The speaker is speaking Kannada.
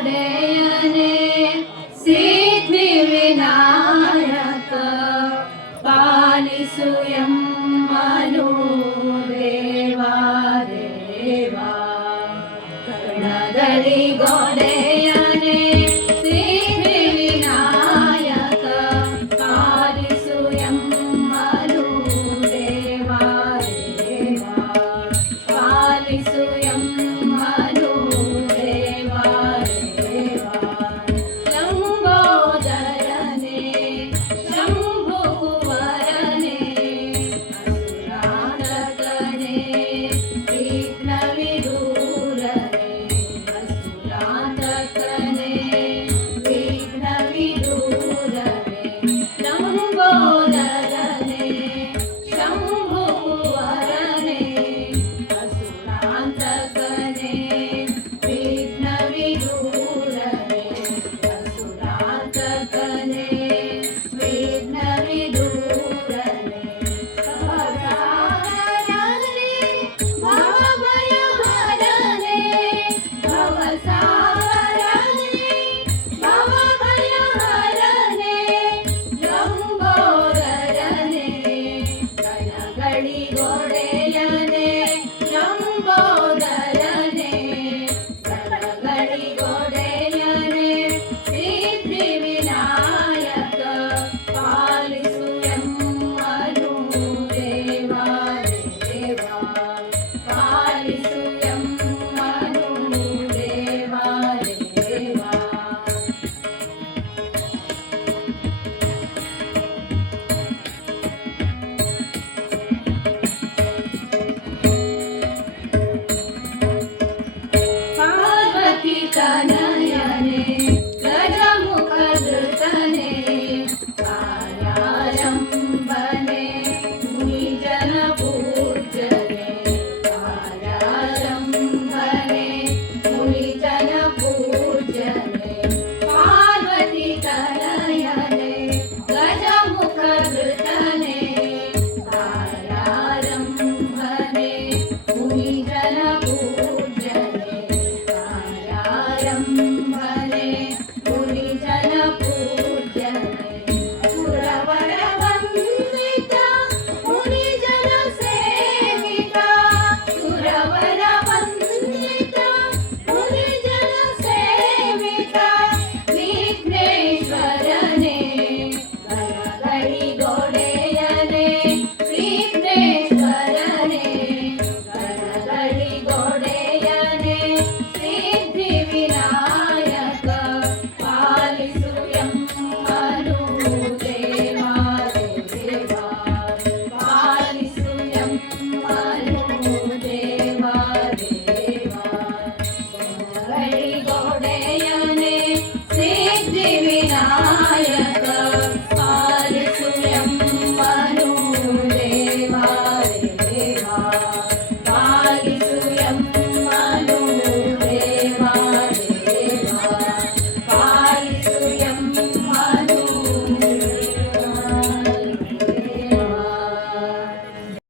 ಒಡೆಯನೆ ಸಿದ್ಧಿ ವಿನಾಯಕ ಪಾಲಿಸು ಎಮ್ಮನು ದೇವಾ ದೇವಾ ಗಣಗಳಿಗೊಡೆಯನೆ ಸಿದ್ಧಿ ವಿನಾಯಕ ಪಾಲಿಸು ಎಮ್ಮನು ದೇವಾ ದೇವಾ ಪಾಲಿಸು ಎಮ್ಮನು ದೇವಾ ದೇವಾ ಲಂಬೋದರನೆ ಶಂಭುವರನೆ ಅಸುರಾಂತಕನೆ ವಿಘ್ನ ವಿದೂರನೆ ಅಸುರಾಂತಕನೆ ವಿಘ್ನ ವಿದೂರನೆ ಲಂಬೋದರನೆ ಶಂಭುವರನೆ ಅಸುರಾಂತಕನೆ ವಿಘ್ನ ವಿದೂರನೆ ಅಸುರಾಂತಕನೆ ವಿಘ್ನ ವಿದೂರನೆ ಭವಸಾಗರನೆ ಭವಭಯಹರನೆ ಭವಸಾಗರನೆ ಭವಭಯಹರನೆ ಲಂಬೋದರನೆ ಗಣಗಳಿಗೊಡೆಯನೆ ಲಂಬೋದರನೆ ಗಣಗಳಿಗೊಡೆಯನೆ ಸಿದ್ಧಿ ವಿನಾಯಕ ಪಾಲಿಸು ಎಮ್ಮನು ದೇವಾ ದೇವಾ ಪಾಲಿಸು ಎಮ್ಮನು ದೇವಾ ದೇವಾ ಪಾರ್ವತಿ ತನಯನೆ ಗಜಮುಖಧೃತನೆ ಕಾರ್ಯಾರಂಭನೆ ಮುನಿಜನ ಪೂಜ್ಯನೆ ಕಾರ್ಯಾರಂಭನೆ ಮುನಿಜನ ಪೂಜ್ಯನೆ ಪಾರ್ವತಿ ತನಯನೆ ಗಜಮುಖಧೃತನೆ ಕಾರ್ಯಾರಂಭನೆ ಮುನಿಜನ ಪೂಜ್ಯನೆ ಕಾರ್ಯಾರಂಭನೆ